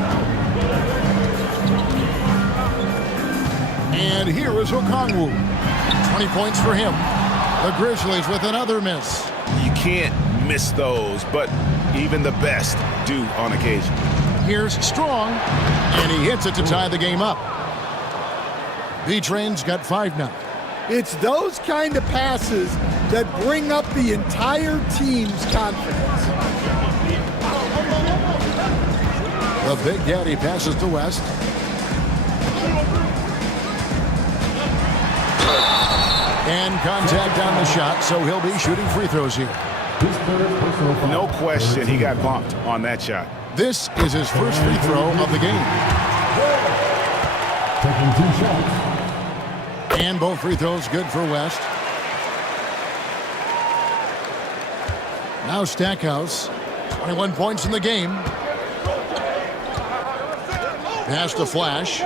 And here is Okongwu. 20 points for him. The Grizzlies with another miss. You can't miss those, but even the best do on occasion. Here's Strong, and he hits it to tie the game up. B-Train's got 5 now. It's those kind of passes that bring up the entire team's confidence. The Big Daddy passes to West. And contact on the shot, so he'll be shooting free throws here. No question, he got bumped on that shot. This is his first free throw of the game. Taking 2 shots. And both free throws good for West. Now Stackhouse, 21 points in the game. Pass to Flash.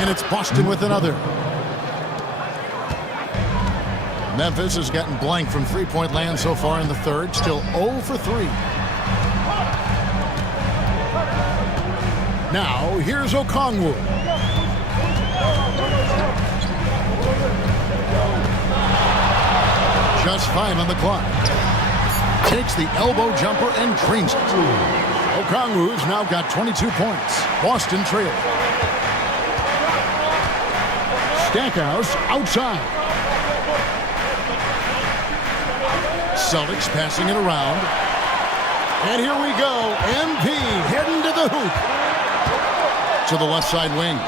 And it's Boston with another. Memphis has gotten blank from three-point land so far in the third. Still 0 for 3. Now, here's Okongwu. Just 5 on the clock. Takes the elbow jumper and drains it. Okongwu's now got 22 points. Boston trails. Stackhouse outside. Celtics passing it around. And here we go. MP heading to the hoop. To the left side wing.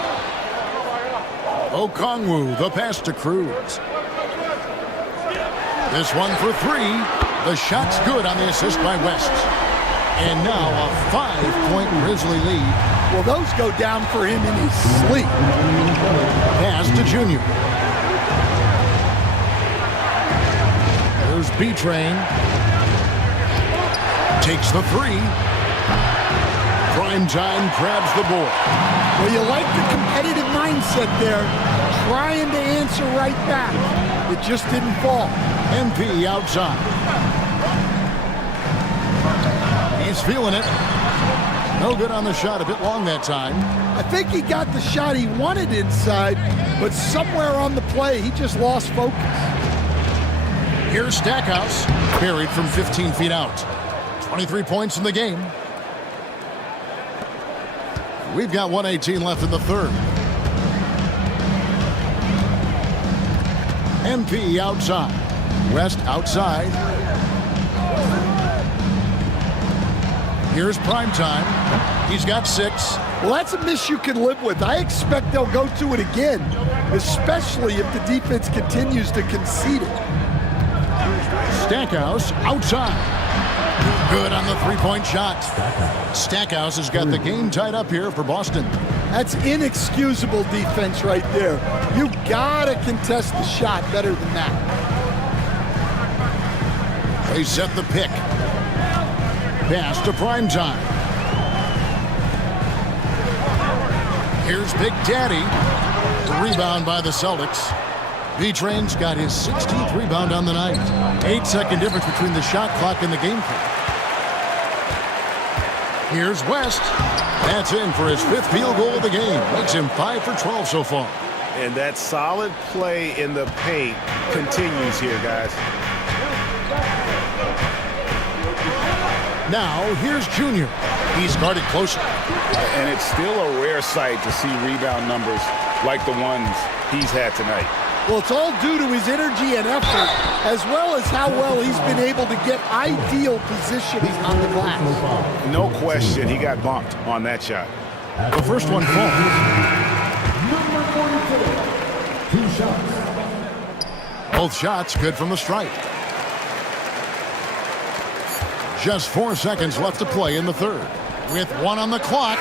Okongwu, the pass to Cruz. This one for 3. The shot's good on the assist by West. And now a 5-point Grizzly lead. Well, those go down for him in his sleep. Pass to Junior. There's B-Train. Takes the 3. Primetime grabs the board. Well, you like the competitive mindset there, trying to answer right back. It just didn't fall. MP outside. He's feeling it. No good on the shot, a bit long that time. I think he got the shot he wanted inside, but somewhere on the play, he just lost focus. Here's Stackhouse, buried from 15 feet out. 23 points in the game. We've got 1:18 left in the third. MP outside. West outside. Here's prime time. He's got 6. Well, that's a miss you can live with. I expect they'll go to it again, especially if the defense continues to concede it. Stackhouse outside. Good on the three-point shot. Stackhouse has got the game tied up here for Boston. That's inexcusable defense right there. You gotta contest the shot better than that. They set the pick. Pass to prime time. Here's Big Daddy. Rebound by the Celtics. B-Train's got his 16th rebound on the night. 8-second difference between the shot clock and the game clock. Here's West. That's in for his 5th field goal of the game. Makes him 5 for 12 so far. And that solid play in the paint continues here, guys. Now, here's Junior. He's guarded closer. And it's still a rare sight to see rebound numbers like the ones he's had tonight. Well, it's all due to his energy and effort, as well as how well he's been able to get ideal positioning on the glass. No question, he got bumped on that shot. The first one falls. Number 44. 2 shots. Both shots good from the stripe. Just 4 seconds left to play in the third. With 1 on the clock,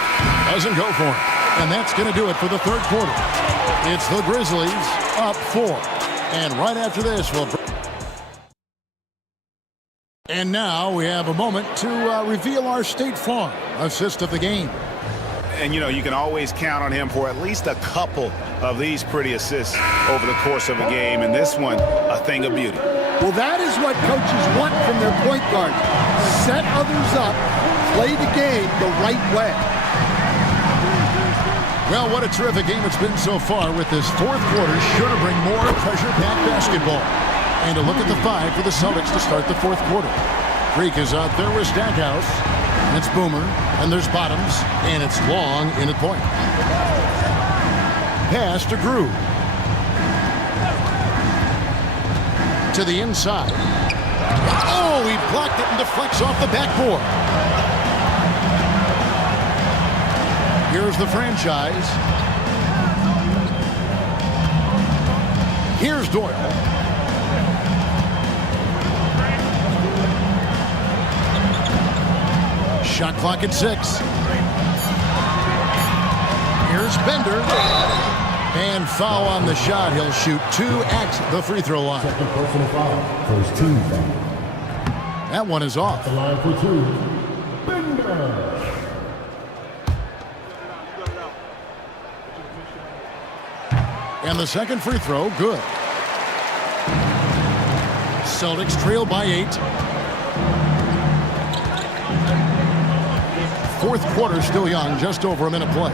doesn't go for it. And that's going to do it for the third quarter. It's the Grizzlies up 4. And right after this, and now we have a moment to reveal our State Farm assist of the game. And, you know, you can always count on him for at least a couple of these pretty assists over the course of a game. And this one, a thing of beauty. Well, that is what coaches want from their point guard. Set others up, play the game the right way. Well, what a terrific game it's been so far, with this fourth quarter sure to bring more pressure-packed basketball. And a look at the 5 for the Celtics to start the fourth quarter. Freak is out there with Stackhouse. And it's Boomer, and there's Bottoms, and it's Long in at point. Pass to Groove. To the inside. Oh, he blocked it and deflects off the backboard. Here's the franchise. Here's Doyle. Shot clock at 6. Here's Bender. And foul on the shot. He'll shoot 2 at the free throw line. Second personal foul. First team foul. That one is off. The line for 2. Bender. And the second free throw, good. Celtics trail by 8. Fourth quarter still young, just over a minute play.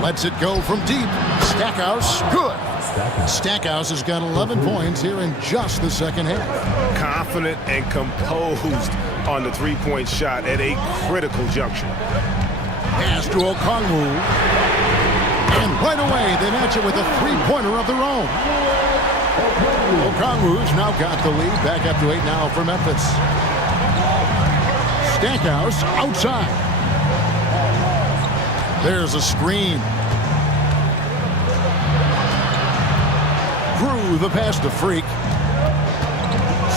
Lets it go from deep. Stackhouse, good. Stackhouse has got 11 points here in just the second half. Confident and composed on the three-point shot at a critical juncture. Pass to Okongwu. And right away, they match it with a three-pointer of their own. Okongwu's now got the lead, back up to 8 now for Memphis. Stackhouse outside. There's a screen. Grew the pass to Freak.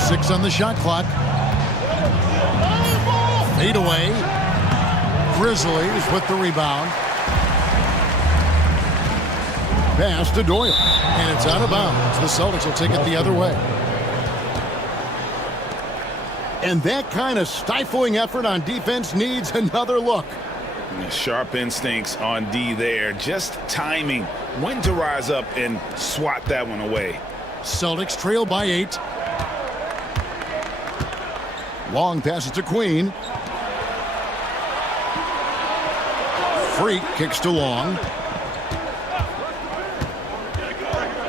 6 on the shot clock. Fade away. Grizzlies with the rebound. Pass to Doyle. And it's out of bounds. The Celtics will take it the other way. And that kind of stifling effort on defense needs another look. Sharp instincts on D there. Just timing when to rise up and swat that one away. Celtics trail by 8. Long passes to Queen. Freak kicks to Long.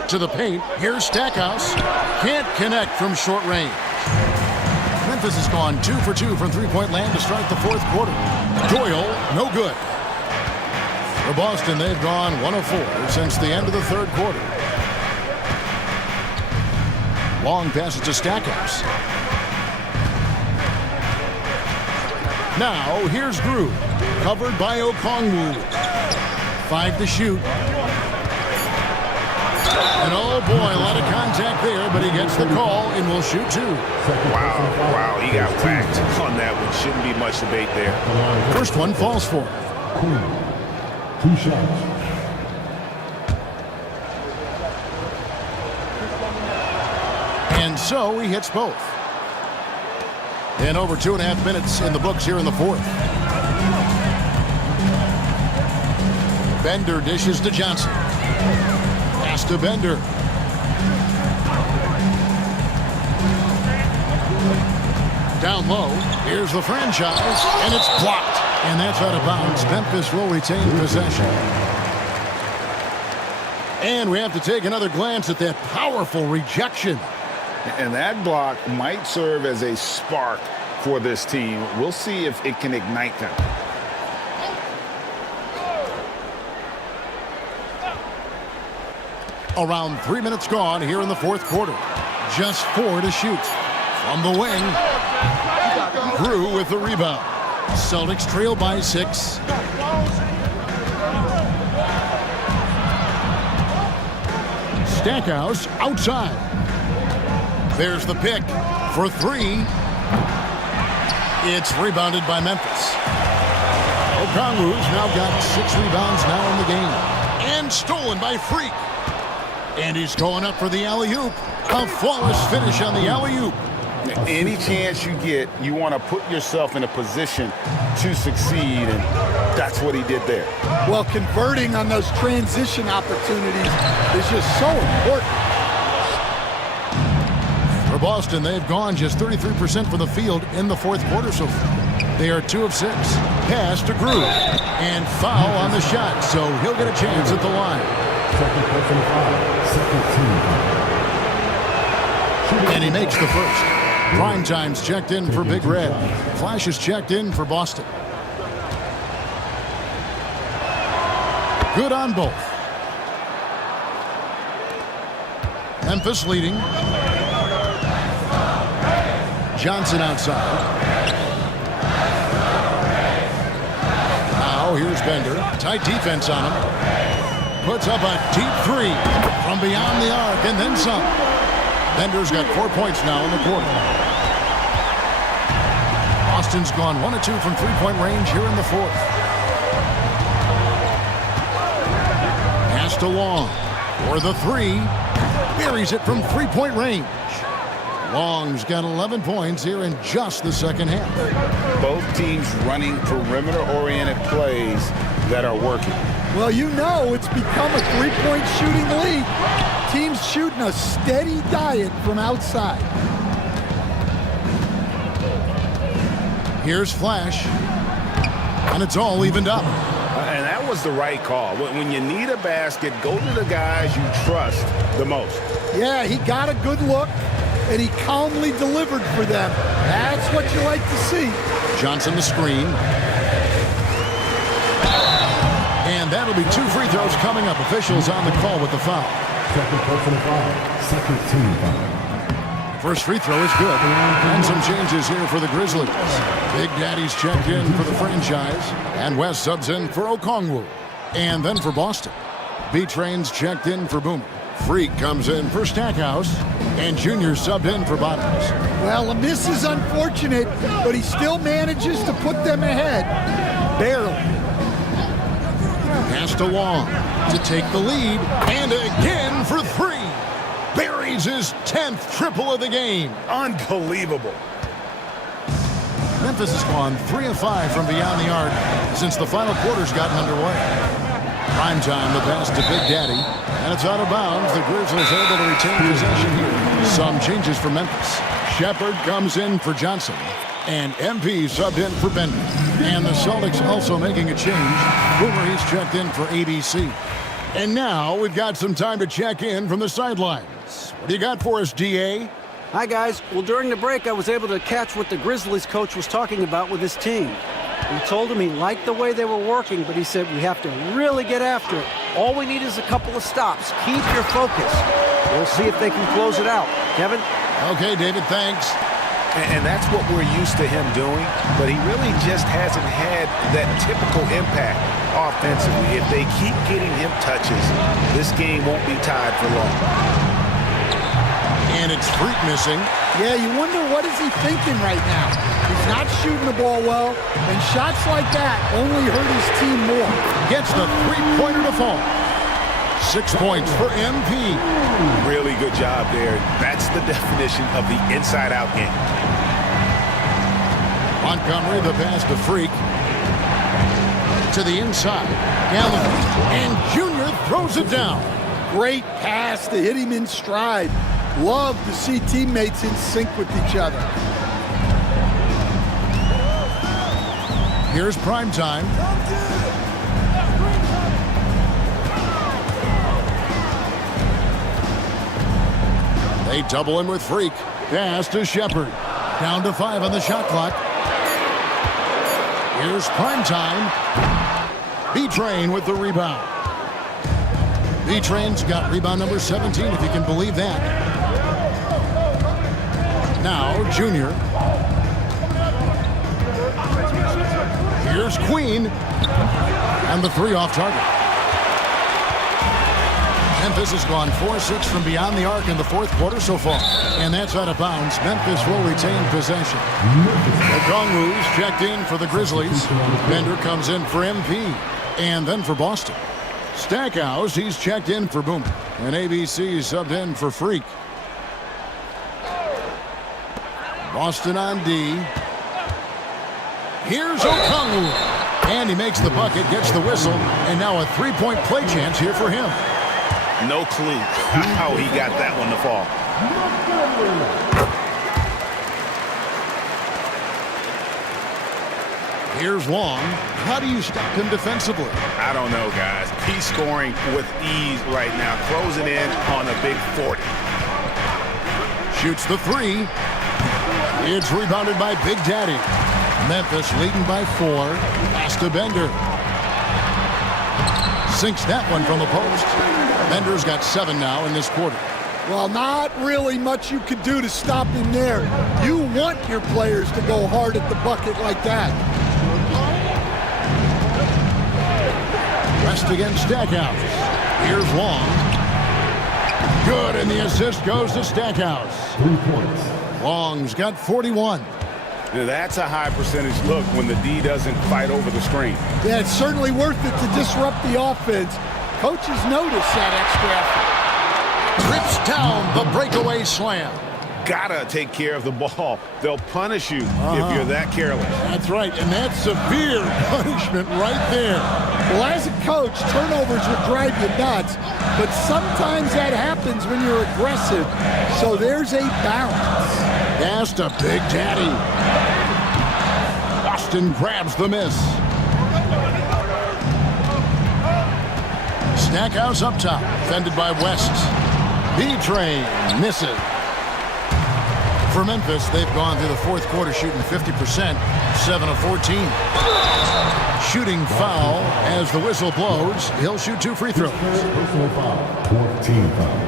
To the paint. Here's Stackhouse. Can't connect from short range. Memphis has gone 2 for 2 from three-point land to start the fourth quarter. Doyle, no good. For Boston, they've gone 1 of 4 since the end of the third quarter. Long passes to Stackhouse. Now, here's Drew, covered by Okongwu. 5 to shoot. And oh boy, a lot of contact there, but he gets the call and will shoot 2. Wow, he got whacked on that one. Shouldn't be much debate there. First one falls for him. 2 shots. And so he hits both. And over 2.5 minutes in the books here in the fourth. Bender dishes to Johnson. Pass to Bender. Down low, here's the franchise, and it's blocked. And that's out of bounds. Memphis will retain possession. And we have to take another glance at that powerful rejection. And that block might serve as a spark for this team. We'll see if it can ignite them. Around 3 minutes gone here in the fourth quarter. Just 4 to shoot. From the wing, Drew with the rebound. Celtics trail by 6. Stackhouse outside. There's the pick for 3. It's rebounded by Memphis. Okongwu's now got 6 rebounds now in the game. And stolen by Freak. And he's going up for the alley-oop. A flawless finish on the alley-oop. Any chance you get, you want to put yourself in a position to succeed, and that's what he did there. Well, converting on those transition opportunities is just so important. For Boston, they've gone just 33% from the field in the fourth quarter so far. They are 2 of 6. Pass to Drew. And foul on the shot, so he'll get a chance at the line. Second personal foul. Second team. And he makes the first. Prime Time's checked in for Big Red. Flash is checked in for Boston. Good on both. Memphis leading. Johnson outside. Now here's Bender. Tight defense on him. Puts up a deep 3 from beyond the arc and then some. Bender's got 4 points now in the quarter. Boston's gone 1 of 2 from three-point range here in the fourth. Pass to Long for the 3. Buries it from three-point range. Long's got 11 points here in just the second half. Both teams running perimeter-oriented plays that are working. Well, you know it's become a three-point shooting league. Teams shooting a steady diet from outside. Here's Flash. And it's all evened up. And that was the right call. When you need a basket, go to the guys you trust the most. Yeah, he got a good look, and he calmly delivered for them. That's what you like to see. Johnson the screen. And that'll be 2 free throws coming up. Officials on the call with the foul. Second personal foul. Second team foul. First free throw is good. And some changes here for the Grizzlies. Big Daddy's checked in for the franchise. And West subs in for Okongwu. And then for Boston, B-Train's checked in for Boomer. Freak comes in for Stackhouse. And Junior subbed in for Bottoms. Well, a miss is unfortunate, but he still manages to put them ahead. Barely. Pass to Long to take the lead. And again for 3. Buries his 10th triple of the game. Unbelievable. Memphis has gone 3 of 5 from beyond the arc since the final quarter's gotten underway. Prime time, the pass to Big Daddy. And it's out of bounds. The Grizzlies able to retain possession here. Some changes for Memphis. Shepard comes in for Johnson. And MP subbed in for Bender. And the Celtics also making a change. Boomer, he's checked in for ABC. And now we've got some time to check in from the sidelines. What do you got for us, DA? Hi, guys. Well, during the break, I was able to catch what the Grizzlies coach was talking about with his team. He told him he liked the way they were working, but he said we have to really get after it. All we need is a couple of stops. Keep your focus. We'll see if they can close it out. Kevin? Okay, David, thanks. And that's what we're used to him doing, but he really just hasn't had that typical impact offensively. If they keep getting him touches, this game won't be tied for long. And it's Freak missing. Yeah, you wonder what is he thinking right now. He's not shooting the ball well, and shots like that only hurt his team more. Gets the three-pointer to fall. 6 points for MP. Really good job there. That's the definition of the inside-out game. Montgomery, the pass to Freak. To the inside. Gallen. And Junior throws it down. Great pass to hit him in stride. Love to see teammates in sync with each other. Here's prime time. They double him with Freak. Pass to Shepard. Down to 5 on the shot clock. Here's prime time. B-Train with the rebound. B-Train's got rebound number 17, if you can believe that. Now, Junior. Here's Queen. And the 3 off target. Memphis has gone 4-6 from beyond the arc in the fourth quarter so far. And that's out of bounds. Memphis will retain possession. Okongwu's checked in for the Grizzlies. Bender comes in for MP. And then for Boston. Stackhouse, he's checked in for Boomer. And ABC subbed in for Freak. Boston on D. Here's Okongwu. And he makes the bucket, gets the whistle. And now a three-point play chance here for him. No clue how he got that one to fall. Here's Long. How do you stop him defensively? I don't know, guys. He's scoring with ease right now, closing in on a big 40. Shoots the 3. It's rebounded by Big Daddy. Memphis leading by 4. Pass to Bender. Sinks that one from the post. Bender's got 7 now in this quarter. Well, not really much you could do to stop him there. You want your players to go hard at the bucket like that. Rest against Stackhouse. Here's Long. Good, and the assist goes to Stackhouse. 3 points. Long's got 41. Now, that's a high percentage look when the D doesn't fight over the screen. Yeah, it's certainly worth it to disrupt the offense. Coaches notice that extra effort. Trips down the breakaway slam. Gotta take care of the ball. They'll punish you if you're that careless. That's right, and that's severe punishment right there. Well, as a coach, turnovers will drive you nuts, but sometimes that happens when you're aggressive. So there's a balance. Pass to Big Daddy. Boston grabs the miss. Stackhouse up top, defended by West. B-Train misses. For Memphis, they've gone through the fourth quarter shooting 50%, 7 of 14. Shooting foul as the whistle blows. He'll shoot 2 free throws. Personal foul. 14 foul.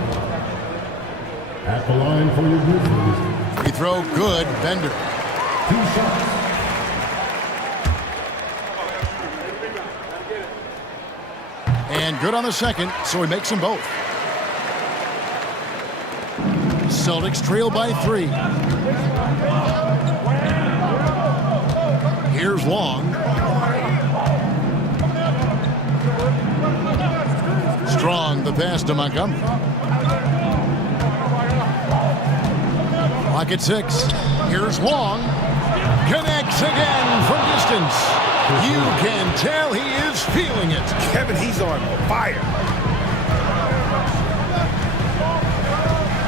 At the line for your Grizzlies. Free throw good. Bender. 2 shots. And good on the second, so he makes them both. Celtics trail by 3. Here's Long. Strong, the pass to Montgomery. Clock at 6. Here's Long. Connects again from distance. You can tell he is feeling it. Kevin, he's on fire.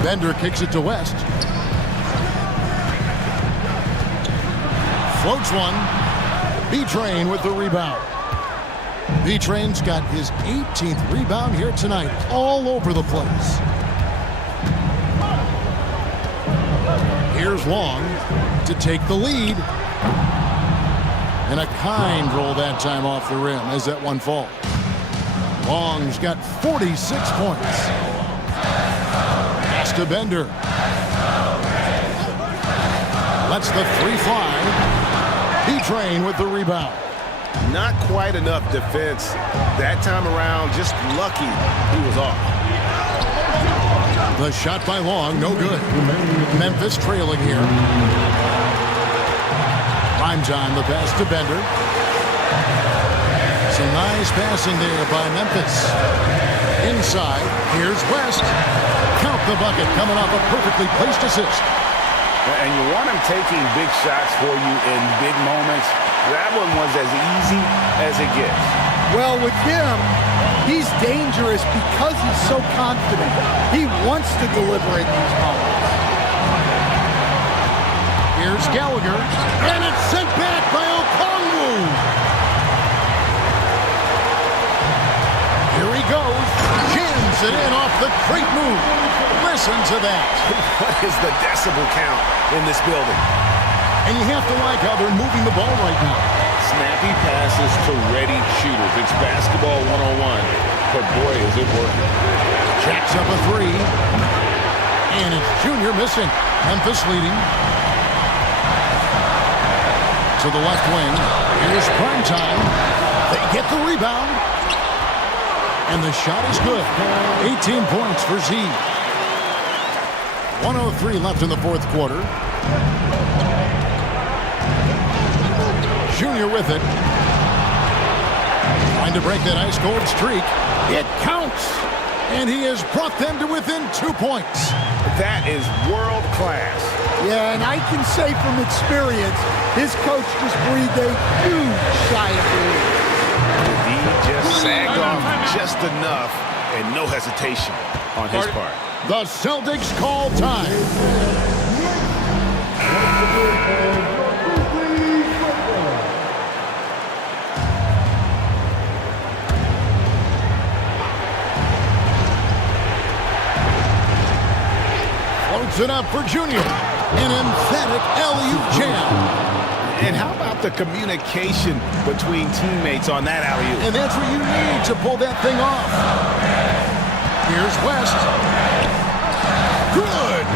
Bender kicks it to West. Floats one. B-Train with the rebound. B-Train's got his 18th rebound here tonight. All over the place. Here's Long to take the lead. And a kind roll that time off the rim as that one falls. Long's got 46 points. Pass to Bender. Lets the three fly. B-Train with the rebound. Not quite enough defense that time around. Just lucky he was off. The shot by Long, no good. Memphis trailing here. Prime time, the pass to Bender. Some nice passing there by Memphis. Inside, here's West. Count the bucket, coming off a perfectly placed assist. And you want him taking big shots for you in big moments. That one was as easy as it gets. Well, with him, he's dangerous because he's so confident. He wants to deliver in these moments. Here's Gallagher, and it's sent back by Okongwu. Here he goes, jams it in off the great move. Listen to that. What is the decibel count in this building? And you have to like how they're moving the ball right now. Snappy passes to ready shooters. It's basketball 101, but boy, is it working. Jacks up a three. And it's Junior missing. Memphis leading. To the left wing. Here's prime time. They get the rebound. And the shot is good. 18 points for Z. 1:03 left in the fourth quarter. Junior with it. Trying to break that ice-cold streak. It counts. And he has brought them to within 2 points. That is world class. Yeah, and I can say from experience, his coach just breathed a huge sigh of relief. He just sagged off just enough and no hesitation on his part. The Celtics call time. Floats it up for Junior. An emphatic alley-oop jam. And how about the communication between teammates on that alley-oop? And that's what you need to pull that thing off. Here's West. Good.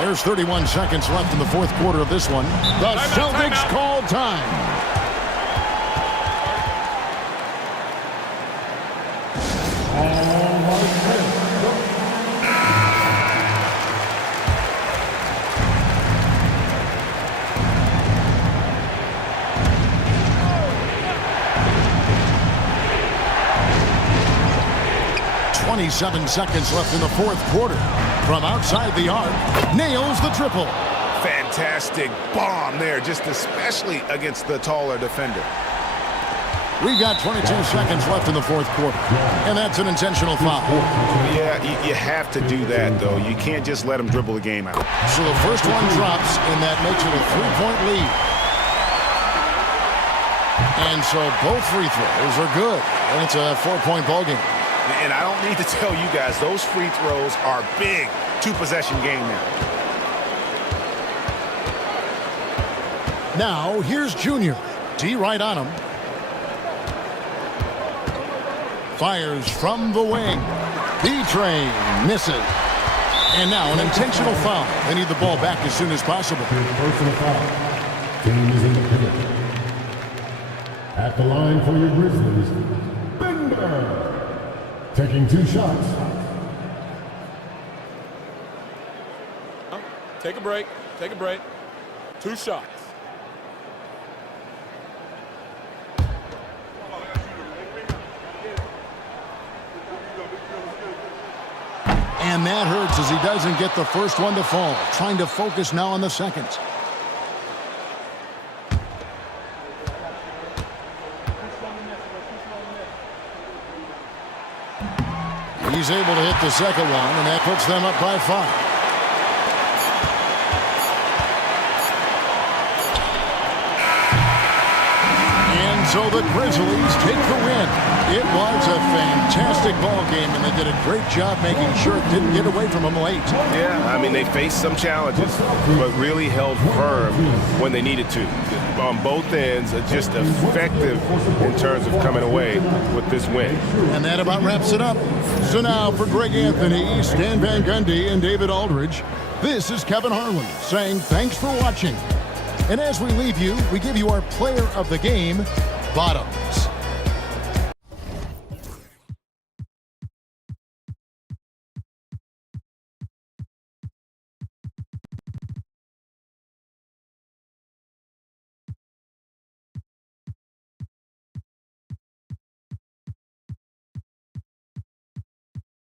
There's 31 seconds left in the fourth quarter of this one. The Celtics call time. Seven seconds left in the fourth quarter. From outside the arc, nails the triple. Fantastic bomb there, just especially against the taller defender. We've got 22 seconds left in the fourth quarter, and that's an intentional foul. Yeah, you have to do that, though. You can't just let him dribble the game out. So the first one drops, and that makes it a three-point lead. And so both free throws are good, and it's a four-point ballgame. And I don't need to tell you guys, those free throws are big. Two-possession game now. Now, here's Junior. D right on him. Fires from the wing. B-Train misses. And now an intentional foul. They need the ball back as soon as possible. Personal foul. Team is in the pivot. At the line for your Grizzlies, Bender. Taking two shots. Take a break. Take a break. Two shots. And that hurts as he doesn't get the first one to fall. Trying to focus now on the seconds. He's able to hit the second one, and that puts them up by 5. And So the Grizzlies take the win. It was a fantastic ball game, and they did a great job making sure it didn't get away from them late. Yeah, I mean, they faced some challenges, but really held firm when they needed to. On both ends, just effective in terms of coming away with this win. And that about wraps it up. So now for Greg Anthony, Stan Van Gundy, and David Aldridge, this is Kevin Harlan saying thanks for watching. And as we leave you, we give you our player of the game, Bottoms.